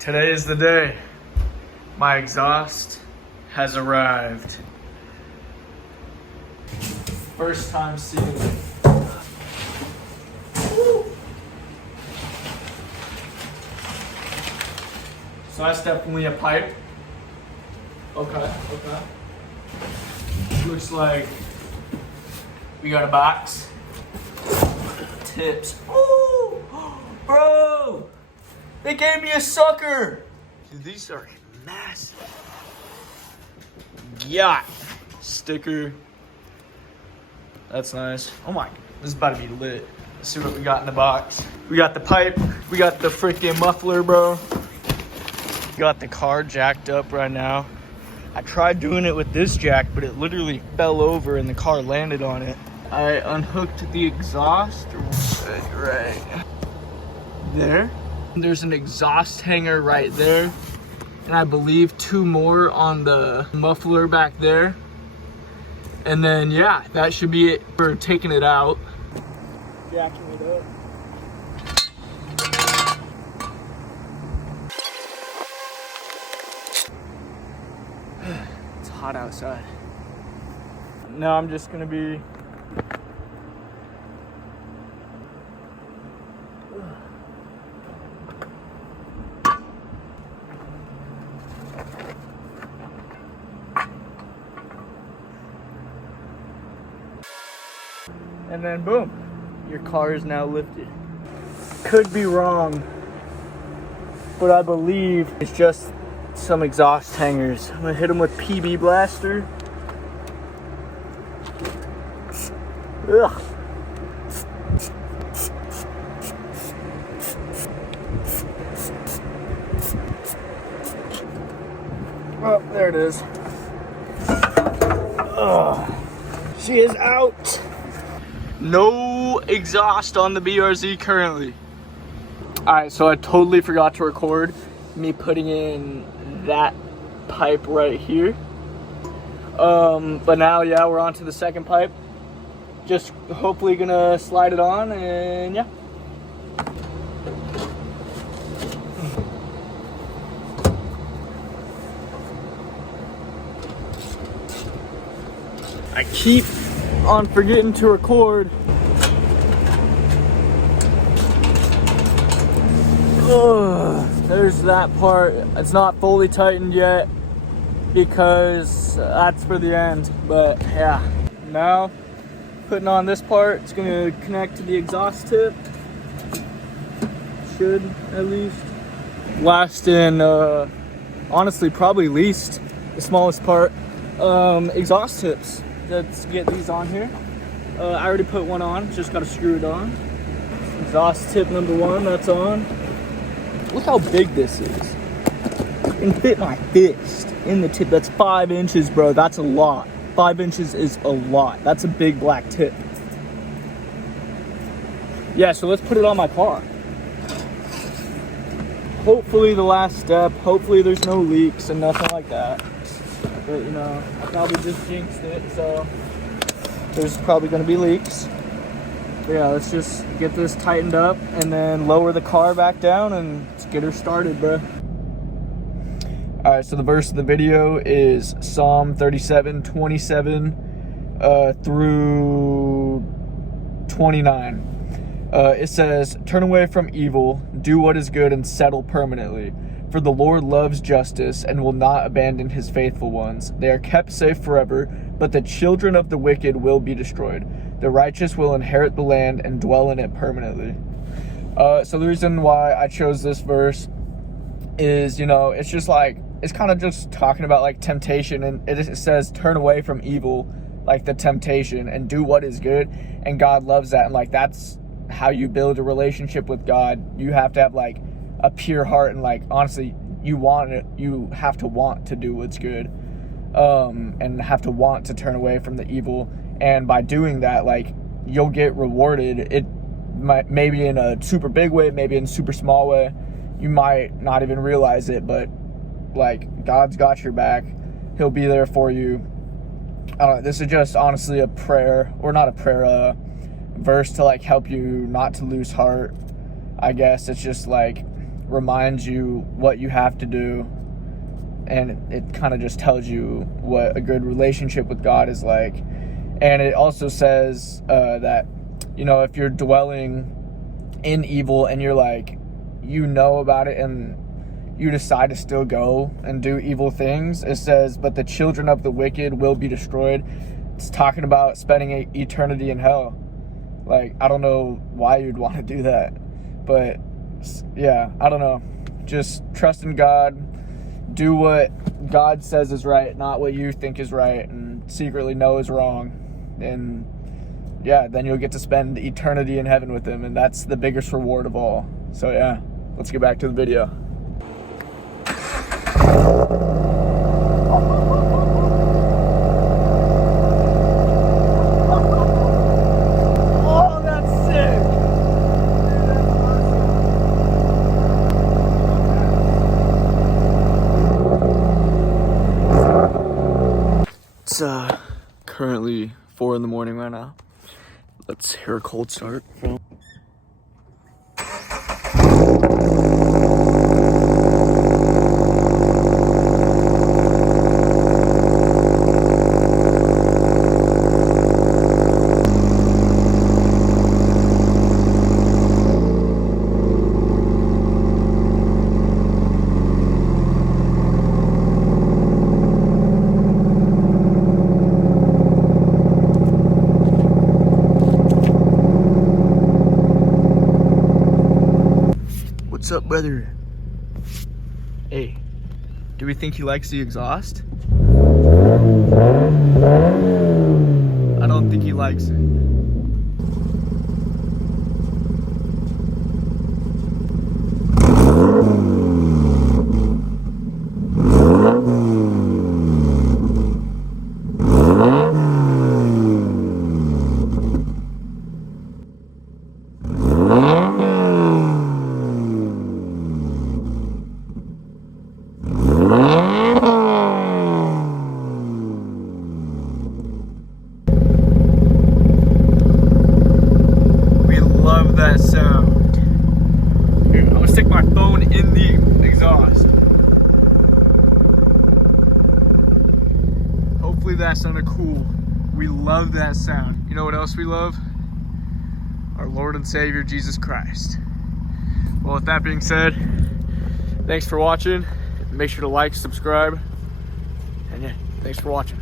Today is the day. My exhaust has arrived. First time seeing it. Woo! So that's definitely a pipe. Okay. Looks like we got a box. Tips. Ooh! Bro! They gave me a sucker! Dude, these are massive. Yeah. Sticker. That's nice. Oh my, this is about to be lit. Let's see what we got in the box. We got the pipe. We got the freaking muffler, bro. Got the car jacked up right now. I tried doing it with this jack, but it literally fell over and the car landed on it. I unhooked the exhaust right there. There's an exhaust hanger right there. And I believe 2 more on the muffler back there. And then, yeah, that should be it for taking it out. Jacking it up. It's hot outside. Now I'm just gonna be and then boom, your car is now lifted. Could be wrong, but I believe it's just some exhaust hangers. I'm gonna hit them with PB Blaster. Ugh. Oh, there it is. Ugh. She is out. No exhaust on the BRZ currently. Alright, so I totally forgot to record me putting in that pipe right here. But now, yeah, we're on to the second pipe. Just hopefully gonna slide it on and yeah. I keep on forgetting to record. Ugh, there's that part. It's not fully tightened yet because that's for the end, but yeah. Now putting on this part, it's gonna connect to the exhaust tip. Should at least last in honestly probably least the smallest part, exhaust tips. Let's get these on here. I already put one on, just gotta screw it on. Exhaust tip number 1, that's on. Look how big this is. It can fit my fist in the tip. That's 5 inches, bro. That's a lot. 5 inches is a lot. That's a big black tip. Yeah, so let's put it on my car. Hopefully the last step. Hopefully there's no leaks and nothing like that. But, you know, I probably just jinxed it, so there's probably going to be leaks. But yeah, let's just get this tightened up and then lower the car back down and let's get her started, bro. Alright, so the verse of the video is Psalm 37:27 through 29. It says, "Turn away from evil, do what is good, and settle permanently. For the Lord loves justice and will not abandon his faithful ones. They are kept safe forever, but the children of the wicked will be destroyed. The righteous will inherit the land and dwell in it permanently." So the reason why I chose this verse is, you know, it's just like, it's kind of just talking about like temptation, and it says turn away from evil, like the temptation, and do what is good, and God loves that, and like that's how you build a relationship with God. You have to have like a pure heart, and like honestly you have to want to do what's good, and have to want to turn away from the evil, and by doing that, like, you'll get rewarded. It might, maybe in a super big way, maybe in a super small way, you might not even realize it, but like God's got your back. He'll be there for you. This is just honestly a prayer, or not a prayer, verse to like help you not to lose heart. I guess it's just like reminds you what you have to do, and it kind of just tells you what a good relationship with God is like. And it also says that, you know, if you're dwelling in evil and you're like, you know about it and you decide to still go and do evil things, it says, but the children of the wicked will be destroyed. It's talking about spending eternity in hell. Like, I don't know why you'd want to do that, but yeah, I don't know. Just trust in God, do what God says is right, not what you think is right and secretly know is wrong. And yeah, then you'll get to spend eternity in heaven with him, and that's the biggest reward of all. So yeah, let's get back to the video. Oh, that's sick. It's currently 4 in the morning right now. Let's hear a cold start from. What's up, brother? Hey, do we think he likes the exhaust? I don't think he likes it. That sound. Here, I'm gonna stick my phone in the exhaust. Hopefully that sounded cool. We love that sound. You know what else we love? Our Lord and Savior, Jesus Christ. Well, with that being said, thanks for watching. Make sure to like, subscribe, and yeah, thanks for watching.